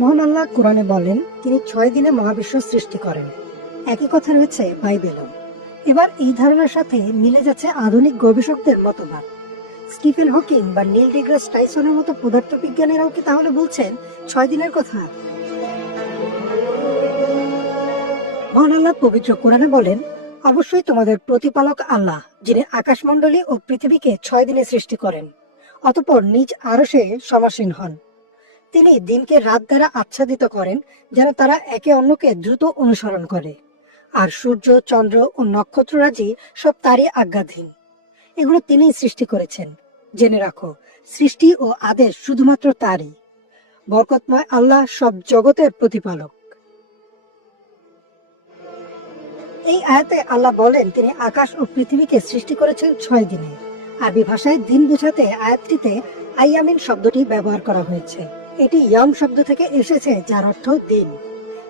মহান আল্লাহ কোরআনে বলেন, তিনি ছয় দিনে মহাবিশ্ব সৃষ্টি করেন। একই কথা রয়েছে বাইবেলও এবার এই ধারণার সাথে মিলে যাচ্ছে আধুনিক গবেষকদের মতবাদ। স্টিফেন হকিং বা নীল ডিগ্রাস টাইসনের মতো পদার্থবিজ্ঞানীরাও কি তাহলে বলছেন, ছয় দিনের কথা? মহান আল্লাহ পবিত্র কোরআনে বলেন, অবশ্যই তোমাদের প্রতিপালক আল্লাহ, যিনি আকাশমণ্ডলী ও পৃথিবীকে ছয় দিনে সৃষ্টি করেন। অতঃপর নিজ আরশে সমাসীন হন। তিনি দিনকে রাত দ্বারা আচ্ছাদিত করেন, যেন তারা একে অন্যকে দ্রুত অনুসরণ করে। আর সূর্য, চন্দ্র ও নক্ষত্ররাজি সব তারই আজ্ঞাধীন। এগুলো তিনিই সৃষ্টি করেছেন। জেনে রাখো, সৃষ্টি ও আদেশ শুধুমাত্র তারই। বরকতময় আল্লাহ সব জগতের প্রতিপালক। এই আয়াতে আল্লাহ বলেন, তিনি আকাশ ও পৃথিবীকে সৃষ্টি করেছেন ছয় দিনে। আরবি ভাষায় দিন বোঝাতে আয়াতটিতে আইয়ামিন শব্দটি ব্যবহার করা হয়েছে। এটি ইয়াম শব্দ থেকে এসেছে, যার অর্থ দিন।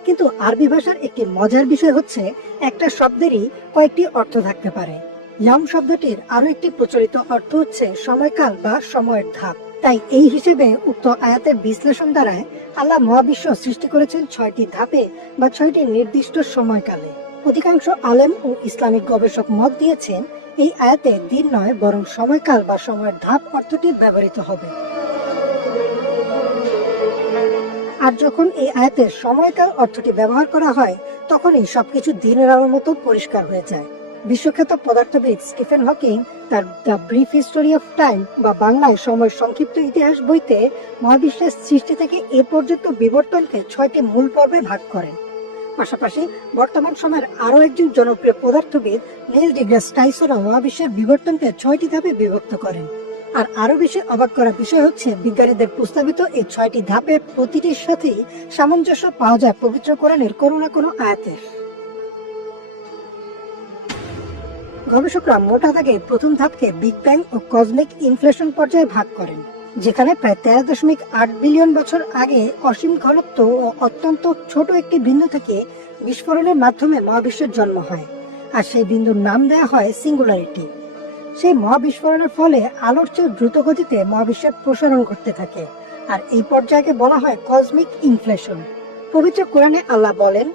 কিন্তু আরবি ভাষার একটি মজার বিষয় হচ্ছে, একটা শব্দেরই কয়েকটি অর্থ থাকতে পারে। ইয়াম শব্দটির আরও একটি প্রচলিত অর্থ হচ্ছে সময়কাল বা সময়ের ধাপ। তাই এই হিসেবে উক্ত আয়াতের বিশ্লেষণ দ্বারায় আল্লাহ মহাবিশ্ব সৃষ্টি করেছেন ছয়টি ধাপে বা ছয়টি নির্দিষ্ট সময়কালে। অধিকাংশ আলেম ও ইসলামিক গবেষক মত দিয়েছেন, এই আয়াতে দিন নয়, বরং সময়কাল বা সময়ের ধাপ অর্থটি ব্যবহৃত হবে। আর যখন এই আয়াতের সময়কাল অর্থটি ব্যবহার করা হয়, তখনই সবকিছু দিনের আলোর মতো পরিষ্কার হয়ে যায়। বিশ্বখ্যাত পদার্থবিদ স্টিফেন হকিং তার the brief history of time বা বাংলায় সময়ের সংক্ষিপ্ত ইতিহাস বইতে মহাবিশ্বের সৃষ্টি থেকে এ পর্যন্ত বিবর্তনকে ছয়টি মূল পর্বে ভাগ করেন। পাশাপাশি বর্তমান সময়ের আরও একজন জনপ্রিয় পদার্থবিদ নীল ডিগ্রাস টাইসনও মহাবিশ্বের বিবর্তনকে ছয়টি ধাপে বিভক্ত করেন। আর আরও বেশি অবাক করা বিষয় হচ্ছে, বিজ্ঞানীদের প্রস্তাবিত এই ছয়টি ধাপের প্রতিটির সাথেই সামঞ্জস্য পাওয়া যায় পবিত্র কোরআনের কোনো না কোনো আয়াতের গবেষকরা মোটা দাগে প্রথম ধাপকে বিগ ব্যাং ও কসমিক ইনফ্লেশন পর্যায়ে ভাগ করেন, যেখানে প্রায় তেরো দশমিক আট বিলিয়ন বছর আগে অসীম ঘনত্ব ও অত্যন্ত ছোট একটি বিন্দু থেকে বিস্ফোরণের মাধ্যমে মহাবিশ্বের জন্ম হয়, আর সেই বিন্দুর নাম দেওয়া হয় সিঙ্গুলারিটি সেই মহাবিস্ফোরণের ফলে আলোর চেয়ে দ্রুত গতিতে মহাবিশ্বের প্রসারণ ঘটতে থাকে। আর এই পর্যায়কে বলা হয় কসমিক ইনফ্লেশন পবিত্র কোরআনে আল্লাহ বলেন,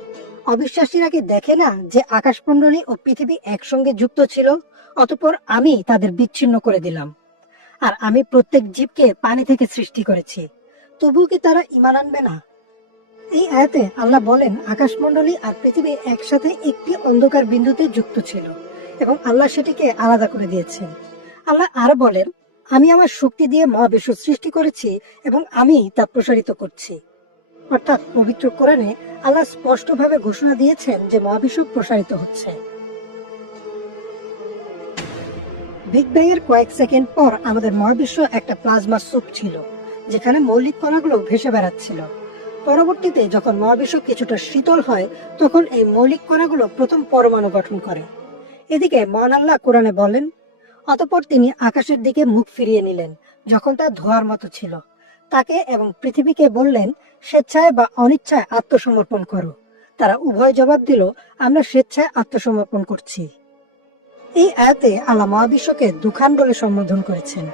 অবিশ্বাসীরা কি দেখে না যে আকাশমণ্ডলী ও পৃথিবী একসঙ্গে যুক্ত ছিল? অতঃপর আমি তাদের বিচ্ছিন্ন করে দিলাম। আর আমি প্রত্যেক জীবকে পানি থেকে সৃষ্টি করেছি। তবুও কি তারা ইমান আনবে না? এই আয়াতে আল্লাহ বলেন, আকাশমণ্ডলী আর পৃথিবী একসাথে একটি অন্ধকার বিন্দুতে যুক্ত ছিল। এবং আল্লাহ সেটিকে আলাদা করে দিয়েছেন। আল্লাহ আরও বলেন, আমি আমার শক্তি দিয়ে মহাবিশ্ব সৃষ্টি করেছি এবং আমি তা প্রসারিত করছি। অর্থাৎ পবিত্র কোরআনে আল্লাহ স্পষ্টভাবে ঘোষণা দিয়েছেন যে মহাবিশ্ব প্রসারিত হচ্ছে। বিগ ব্যাং এর কয়েক সেকেন্ড পর আমাদের মহাবিশ্ব একটা প্লাজমা স্যুপ ছিল, যেখানে মৌলিক কণাগুলো ভেসে বেড়াচ্ছিল। পরবর্তীতে যখন মহাবিশ্ব কিছুটা শীতল হয়, তখন এই মৌলিক কণাগুলো প্রথম পরমাণু গঠন করে। এদিকে মহান আল্লাহ কোরআনে বলেন, অতপর তিনি আকাশের দিকে মুখ ফিরিয়ে নিলেন, যখন তা ধোয়ার মতো ছিল। তাকে এবং পৃথিবীকে বললেন, স্বেচ্ছায় বা অনিচ্ছায় আত্মসমর্পণ করো। তারা উভয় জবাব দিল, আমরা স্বেচ্ছায় আত্মসমর্পণ করছি। এই আয়াতে আল্লাহ মহাবিশ্বকে বলে সম্বোধন করেছেন।